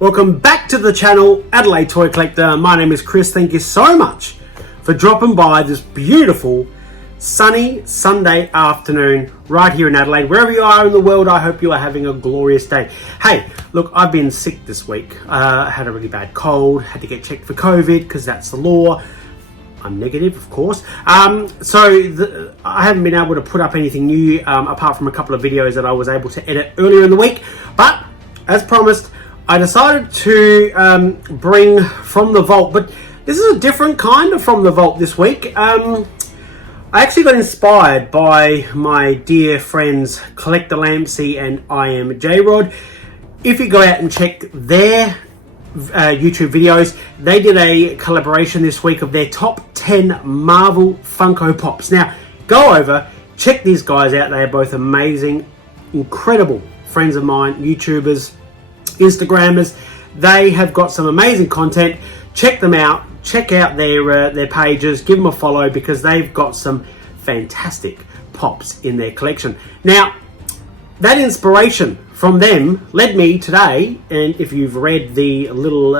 Welcome back to the channel, Adelaide Toy Collector. My name is Chris. Thank you so much for dropping by this beautiful sunny Sunday afternoon right here in Adelaide. Wherever you are in the world, I hope you are having a glorious day. Hey, look, I've been sick this week. I had a really bad cold, had to get checked for COVID because that's the law. I'm negative, of course. I haven't been able to put up anything new apart from a couple of videos that I was able to edit earlier in the week. But as promised, I decided to bring From the Vault, but this is a different kind of From the Vault this week. I actually got inspired by my dear friends Collector Lampzy and I Am J-Rod. If you go out and check their YouTube videos, they did a collaboration this week of their top 10 Marvel Funko Pops. Now, go over, check these guys out. They are both amazing, incredible friends of mine, YouTubers, Instagrammers. They have got some amazing content. Check them out. Check out their pages. Give them a follow because they've got some fantastic pops in their collection. Now, that inspiration from them led me today, and if you've read the little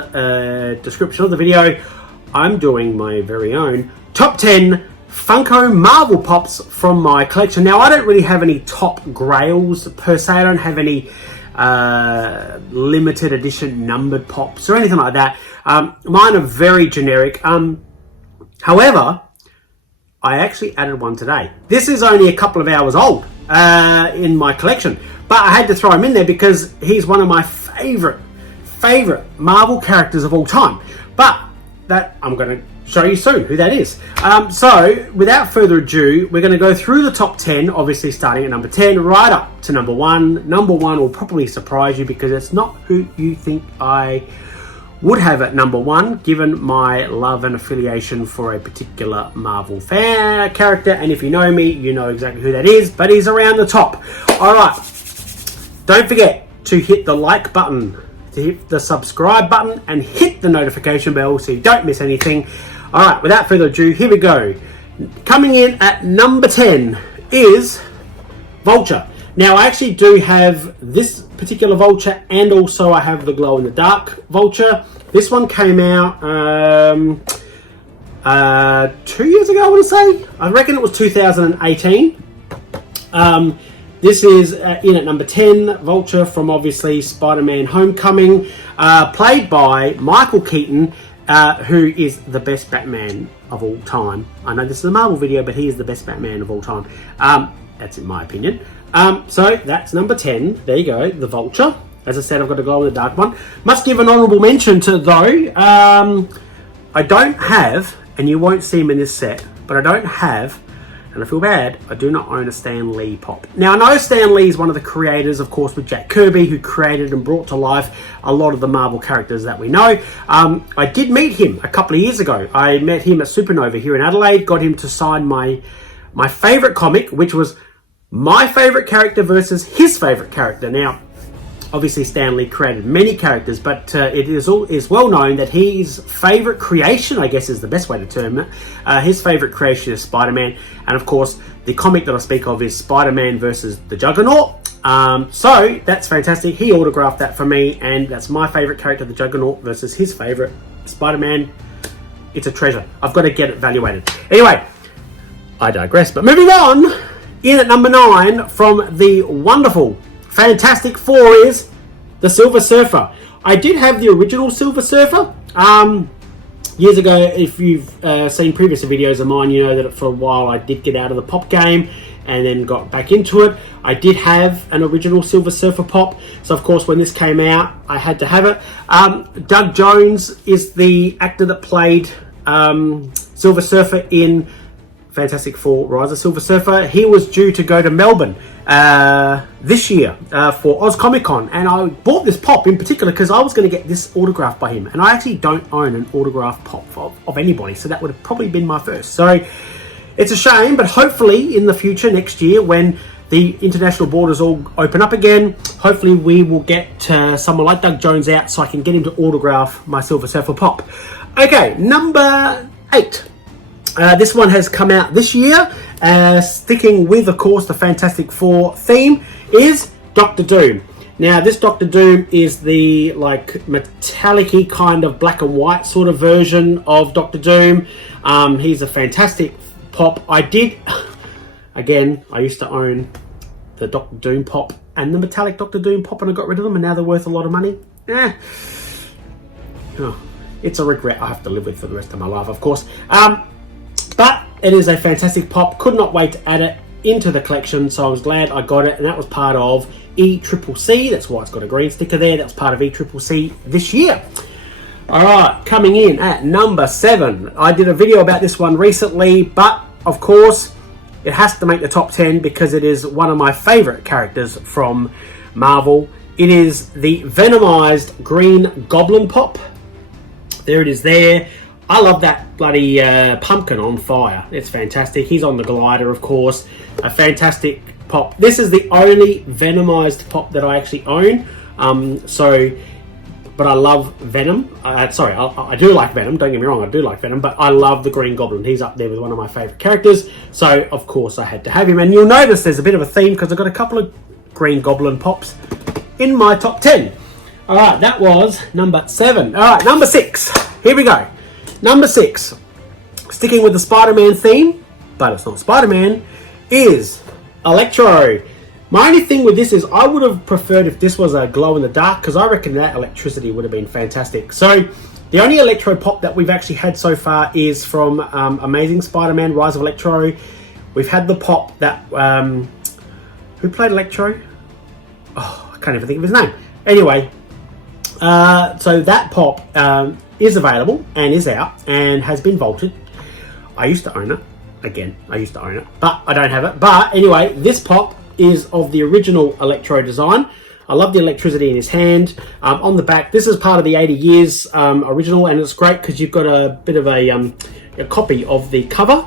description of the video, I'm doing my very own top 10 Funko Marvel Pops from my collection. Now, I don't really have any top grails per se. I don't have any limited edition numbered pops or anything like that. Mine are very generic. However, I actually added one today. This is only a couple of hours old in my collection, but I had to throw him in there because he's one of my favorite Marvel characters of all time. But that I'm going to show you soon who that is. So without further ado, we're going to go through the top 10, obviously starting at number 10 right up to number 1. Number 1 will probably surprise you because it's not who you think I would have at number 1, given my love and affiliation for a particular Marvel fan character. And if you know me, you know exactly who that is, but he's around the top. All right, don't forget to hit the like button, to hit the subscribe button, and hit the notification bell so you don't miss anything. All right, without further ado, here we go. Coming in at number 10 is Vulture. Now, I actually do have this particular Vulture, and also I have the glow-in-the-dark Vulture. This one came out 2 years ago, I want to say. I reckon it was 2018. This is in at number 10, Vulture from obviously Spider-Man Homecoming, played by Michael Keaton, who is the best Batman of all time. I know this is a Marvel video, but he is the best Batman of all time. That's in my opinion. So that's number 10. There you go, the Vulture. As I said, I've got a glow-in-the-dark one. Must give an honourable mention to, though, I don't have, and you won't see him in this set, but I don't have, and I feel bad, I do not own a Stan Lee pop. Now, I know Stan Lee is one of the creators, of course, with Jack Kirby, who created and brought to life a lot of the Marvel characters that we know. I did meet him a couple of years ago. I met him at Supernova here in Adelaide, got him to sign my favourite comic, which was my favourite character versus his favourite character. Now, obviously Stan Lee created many characters, but it is well known that his favourite creation, I guess is the best way to term it, his favourite creation is Spider-Man. And of course, the comic that I speak of is Spider-Man versus the Juggernaut. So that's fantastic. He autographed that for me, and that's my favourite character, the Juggernaut, versus his favourite, Spider-Man. It's a treasure. I've got to get it evaluated. Anyway, I digress. But moving on, in at number 9 from the wonderful Fantastic Four is the Silver Surfer. I did have the original Silver Surfer. Years ago, if you've seen previous videos of mine, you know that for a while I did get out of the pop game and then got back into it. I did have an original Silver Surfer pop, so of course when this came out, I had to have it. Doug Jones is the actor that played Silver Surfer in Fantastic Four Rise of Silver Surfer. He was due to go to Melbourne this year for Oz Comic Con, and I bought this pop in particular because I was going to get this autographed by him, and I actually don't own an autographed pop of anybody, so that would have probably been my first. So it's a shame, but hopefully in the future, next year, when the international borders all open up again, hopefully we will get someone like Doug Jones out so I can get him to autograph my Silver Surfer pop. Okay, number 8. This one has come out this year. Sticking with, of course, the Fantastic Four theme is Doctor Doom. Now, this Doctor Doom is the like metallic-y kind of black and white sort of version of Doctor Doom. He's a fantastic pop. I used to own the Doctor Doom pop and the metallic Doctor Doom pop, and I got rid of them, and now they're worth a lot of money. It's a regret I have to live with for the rest of my life, of course. But it is a fantastic pop. Could not wait to add it into the collection, so I was glad I got it, and that was part of ECCC. That's why it's got a green sticker there. That's part of ECCC this year. Alright, coming in at number 7. I did a video about this one recently, but of course it has to make the top 10 because it is one of my favourite characters from Marvel. It is the Venomized Green Goblin pop. There it is there. I love that bloody pumpkin on fire. It's fantastic. He's on the glider, of course. A fantastic pop. This is the only Venomized pop that I actually own. But I love Venom. I do like Venom. Don't get me wrong, I do like Venom. But I love the Green Goblin. He's up there with one of my favourite characters. So, of course, I had to have him. And you'll notice there's a bit of a theme because I've got a couple of Green Goblin pops in my top 10. Alright, that was number 7. Alright, number 6. Here we go. Number 6. Sticking with the Spider-Man theme, but it's not Spider-Man, is Electro. My only thing with this is I would have preferred if this was a glow-in-the-dark, because I reckon that electricity would have been fantastic. So, the only Electro pop that we've actually had so far is from Amazing Spider-Man, Rise of Electro. We've had the pop that... who played Electro? Oh, I can't even think of his name. Anyway, so that pop is available and is out and has been vaulted. I used to own it. Again, I used to own it, but I don't have it. But anyway, this pop is of the original Electro design. I love the electricity in his hand. On the back, this is part of the 80 years original, and it's great because you've got a bit of a copy of the cover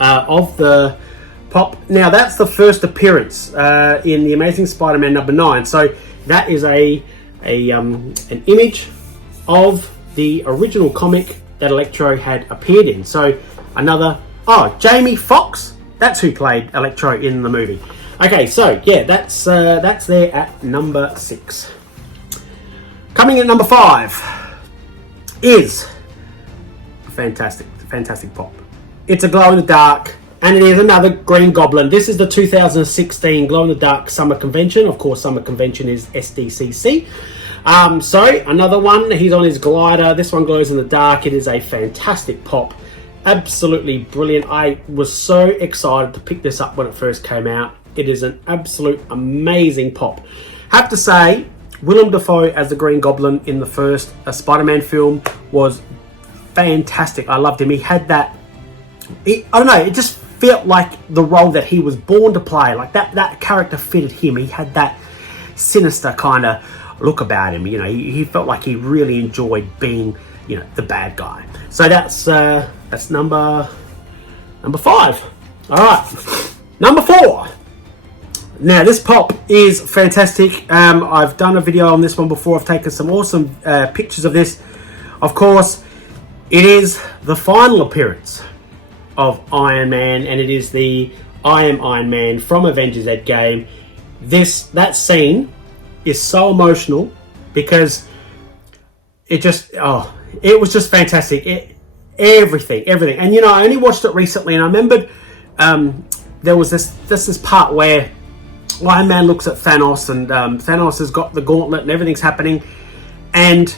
of the pop. Now, that's the first appearance in the Amazing Spider-Man number 9. So that is an image of the original comic that Electro had appeared in. So another... Oh, Jamie Foxx. That's who played Electro in the movie. Okay, so yeah, that's there at number 6. Coming at number 5 is a fantastic pop. It's a glow-in-the-dark, and it is another Green Goblin. This is the 2016 glow-in-the-dark Summer Convention. Of course, Summer Convention is SDCC. So, another one. He's on his glider. This one glows in the dark. It is a fantastic pop. Absolutely brilliant. I was so excited to pick this up when it first came out. It is an absolute amazing pop. Have to say, Willem Dafoe as the Green Goblin in the first Spider-Man film was fantastic. I loved him. He had that... I don't know, it just felt like the role that he was born to play. Like that character fitted him. He had that sinister kind of look about him. You know, he felt like he really enjoyed being, you know, the bad guy. So that's number 5. All right, number 4. Now this pop is fantastic. I've done a video on this one before. I've taken some awesome pictures of this. Of course, it is the final appearance of Iron Man, and it is the I Am Iron Man from Avengers Endgame. That scene is so emotional because it was just fantastic. Everything. And you know, I only watched it recently, and I remembered there was this part where Iron Man looks at Thanos, and Thanos has got the gauntlet and everything's happening, and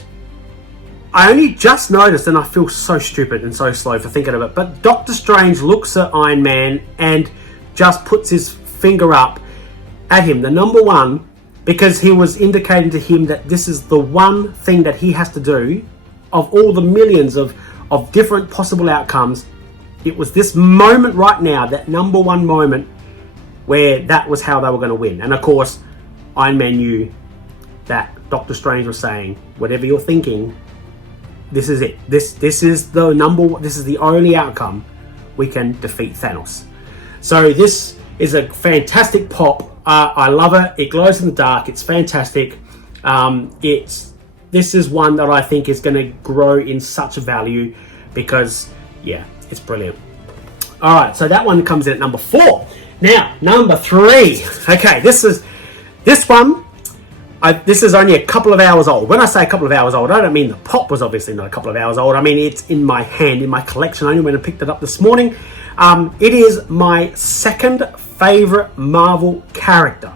I only just noticed, and I feel so stupid and so slow for thinking of it, but Doctor Strange looks at Iron Man and just puts his finger up at him, the number 1, because he was indicating to him that this is the one thing that he has to do of all the millions of different possible outcomes. It was this moment right now, that number 1 moment, where that was how they were going to win. And of course, Iron Man knew that Doctor Strange was saying, whatever you're thinking, this is it. This is the this is the only outcome we can defeat Thanos. So this is a fantastic pop. I love it. It glows in the dark. It's fantastic. This is one that I think is going to grow in such a value because, yeah, it's brilliant. All right, so that one comes in at number 4. Now, number 3. Okay, this one This is only a couple of hours old. When I say a couple of hours old, I don't mean the pop was obviously not a couple of hours old. I mean it's in my hand, in my collection. I only went and picked it up this morning. It is my second favorite Marvel character.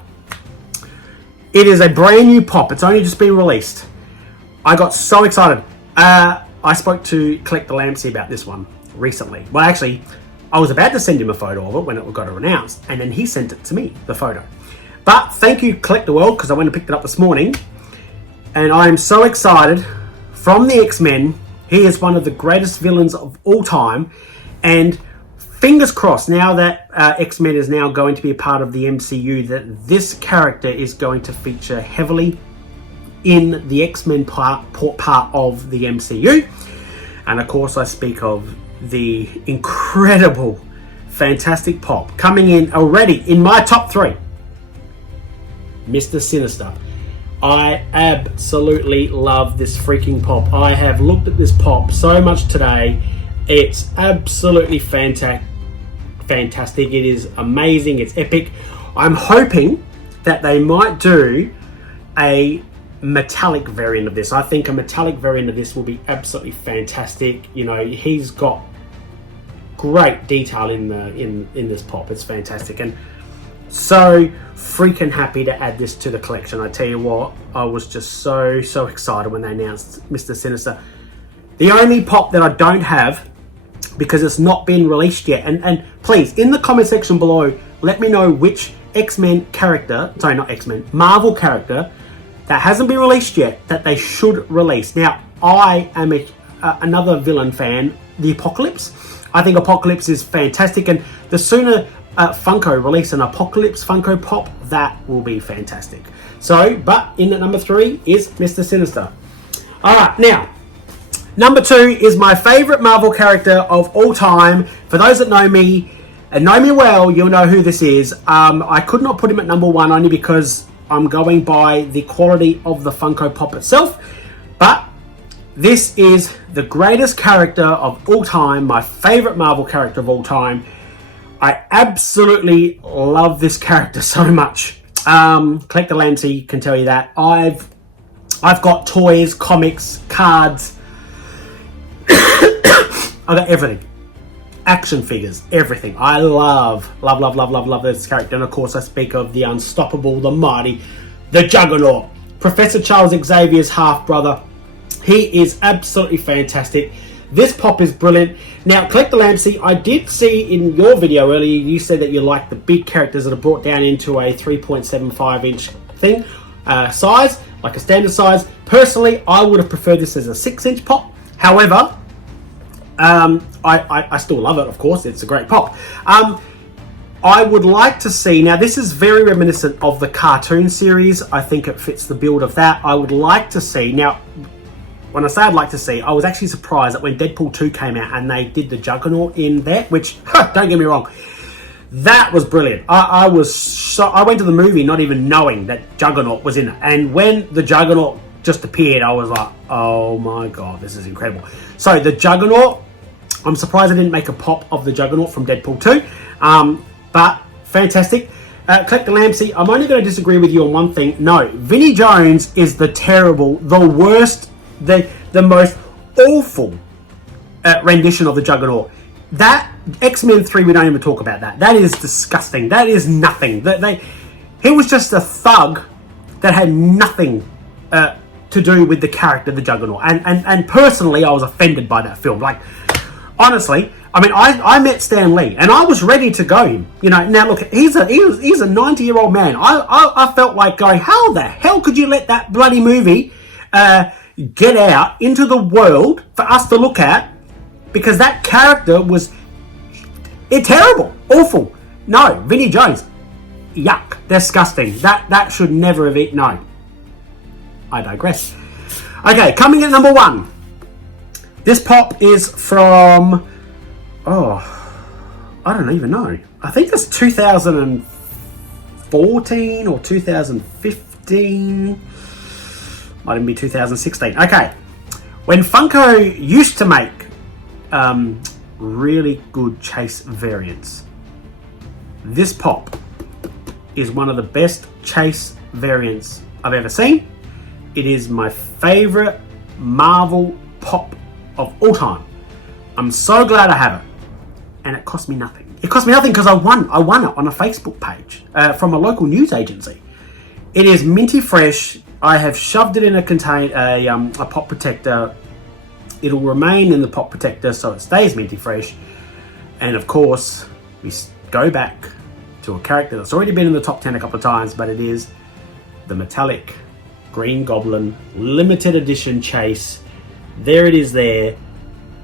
It is a brand new pop. It's only just been released. I got so excited. I spoke to Collector Lampzy about this one recently. Well, actually, I was about to send him a photo of it when it got announced, and then he sent it to me, the photo. But thank you, Collector World, because I went and picked it up this morning, and I am so excited. From the X-Men, he is one of the greatest villains of all time, and fingers crossed, now that X-Men is now going to be a part of the MCU, that this character is going to feature heavily in the X-Men part of the MCU. And of course, I speak of the incredible, fantastic pop coming in already in my top 3. Mr. Sinister. I absolutely love this freaking pop. I have looked at this pop so much today. It's absolutely fantastic. It is amazing. It's epic. I'm hoping that they might do a metallic variant of this. I think a metallic variant of this will be absolutely fantastic. You know, he's got great detail in this pop. It's fantastic, and so freaking happy to add this to the collection. I tell you what, I was just so excited when they announced Mr. Sinister. The only pop that I don't have, because it's not been released yet, and please, in the comment section below, let me know which X-Men character, sorry, not X-Men, Marvel character that hasn't been released yet that they should release. Now, I am another villain fan, the Apocalypse. I think Apocalypse is fantastic, and the sooner Funko release an Apocalypse Funko Pop, that will be fantastic. So, but in at number 3 is Mr. Sinister. Alright, now, number 2 is my favourite Marvel character of all time. For those that know me, and know me well, you'll know who this is. I could not put him at number 1 only because I'm going by the quality of the Funko Pop itself. But this is the greatest character of all time, my favourite Marvel character of all time. I absolutely love this character so much. Collector Lampzy can tell you that. I've got toys, comics, cards. I've got everything. Action figures, everything. I love this character. And of course I speak of the unstoppable, the mighty, the Juggernaut, Professor Charles Xavier's half-brother. He is absolutely fantastic. This pop is brilliant. Now, Collector Lampzy, I did see in your video earlier, you said that you like the big characters that are brought down into a 3.75 inch thing, size, like a standard size. Personally, I would have preferred this as a 6-inch pop. However, I still love it, of course. It's a great pop. I would like to see, now this is very reminiscent of the cartoon series. I think it fits the build of that. I would like to see, now, when I say I'd like to see, I was actually surprised that when Deadpool 2 came out and they did the Juggernaut in there, which, don't get me wrong, that was brilliant. I went to the movie not even knowing that Juggernaut was in it. And when the Juggernaut just appeared, I was like, oh my God, this is incredible. So the Juggernaut, I'm surprised I didn't make a pop of the Juggernaut from Deadpool 2, but fantastic. Collector Lampzy, I'm only going to disagree with you on one thing. No, Vinnie Jones is the terrible, the worst, the most awful rendition of the Juggernaut. That X-Men 3, we don't even talk about that. That is disgusting. That is nothing. He was just a thug that had nothing to do with the character, the Juggernaut. And personally, I was offended by that film. Like, honestly, I mean, I met Stan Lee and I was ready to go him. You know, now look, he's a 90-year-old man. I felt like going, how the hell could you let that bloody movie get out into the world for us to look at? Because that character was terrible, awful. No, Vinnie Jones, yuck, disgusting. That should never have eaten. No, I digress. Okay, coming at number 1. This pop is from, I don't even know. I think it's 2014 or 2015. Might even be 2016. Okay, when Funko used to make really good chase variants, this pop is one of the best chase variants I've ever seen. It is my favorite Marvel pop of all time. I'm so glad I have it. And it cost me nothing. It cost me nothing because I won it on a Facebook page from a local news agency. It is minty fresh. I have shoved it in a pop protector. It'll remain in the pop protector so it stays minty fresh. And of course, we go back to a character that's already been in the top 10 a couple of times, but it is the metallic Green Goblin limited edition chase. There it is there.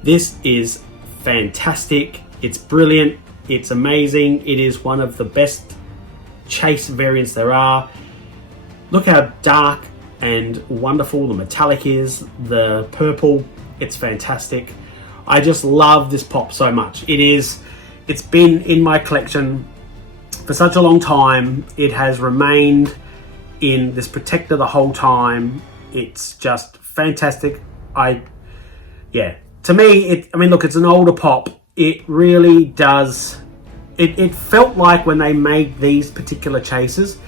This is fantastic. It's brilliant. It's amazing. It is one of the best chase variants there are. Look how dark and wonderful the metallic is. The purple, it's fantastic. I just love this pop so much. It's been in my collection for such a long time. It has remained in this protector the whole time. It's just fantastic. To me, look, it's an older pop. It really does. It felt like when they made these particular chases,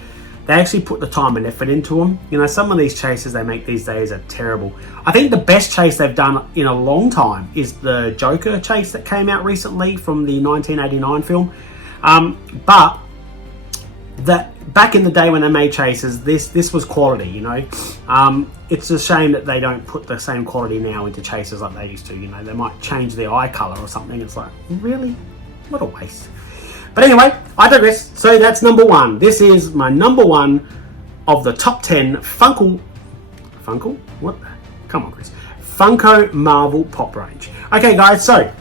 they actually put the time and effort into them. You know, some of these chases they make these days are terrible. I think the best chase they've done in a long time is the Joker chase that came out recently from the 1989 film. But that back in the day when they made chases, this was quality, you know. It's a shame that they don't put the same quality now into chases like they used to. You know, they might change the eye color or something. It's like, really? What a waste. But anyway, I digress. So that's number one. This is my number one of the top 10 Funko? What? Come on, Chris. Funko Marvel Pop range. Okay, guys, so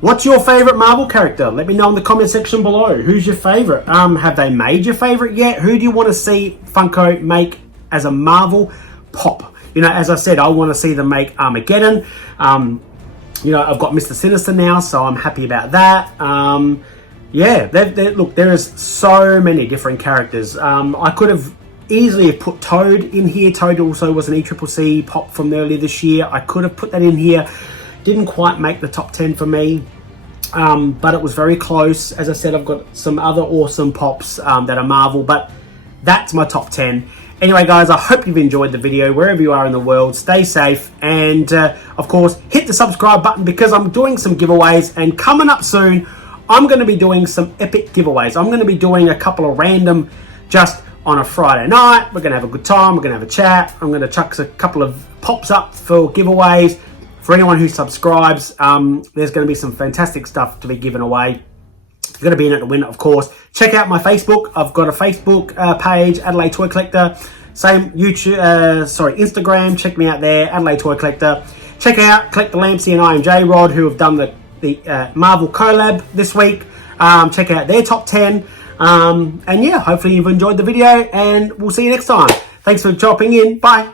what's your favorite Marvel character? Let me know in the comment section below. Who's your favorite? Have they made your favorite yet? Who do you want to see Funko make as a Marvel pop? You know, as I said, I want to see them make Armageddon. You know, I've got Mr. Sinister now, so I'm happy about that. Look, there is so many different characters. I could have easily have put Toad in here. Toad also was an ECCC pop from earlier this year. I could have put that in here. Didn't quite make the top 10 for me, but it was very close. As I said, I've got some other awesome pops that are Marvel, but that's my top 10. Anyway, guys, I hope you've enjoyed the video wherever you are in the world. Stay safe, and of course, hit the subscribe button because I'm doing some giveaways, and coming up soon, I'm going to be doing some epic giveaways. I'm going to be doing a couple of random just on a Friday night. We're going to have a good time. We're going to have a chat. I'm going to chuck a couple of pops up for giveaways. For anyone who subscribes, there's going to be some fantastic stuff to be given away. You're going to be in it to win it, of course. Check out my Facebook. I've got a Facebook page, Adelaide Toy Collector. Same YouTube, Instagram. Check me out there, Adelaide Toy Collector. Check out Collector Lampzy and I am J-Rod, who have done the Marvel collab this week. Check out their top 10. And yeah, hopefully you've enjoyed the video, and we'll see you next time. Thanks for dropping in. Bye.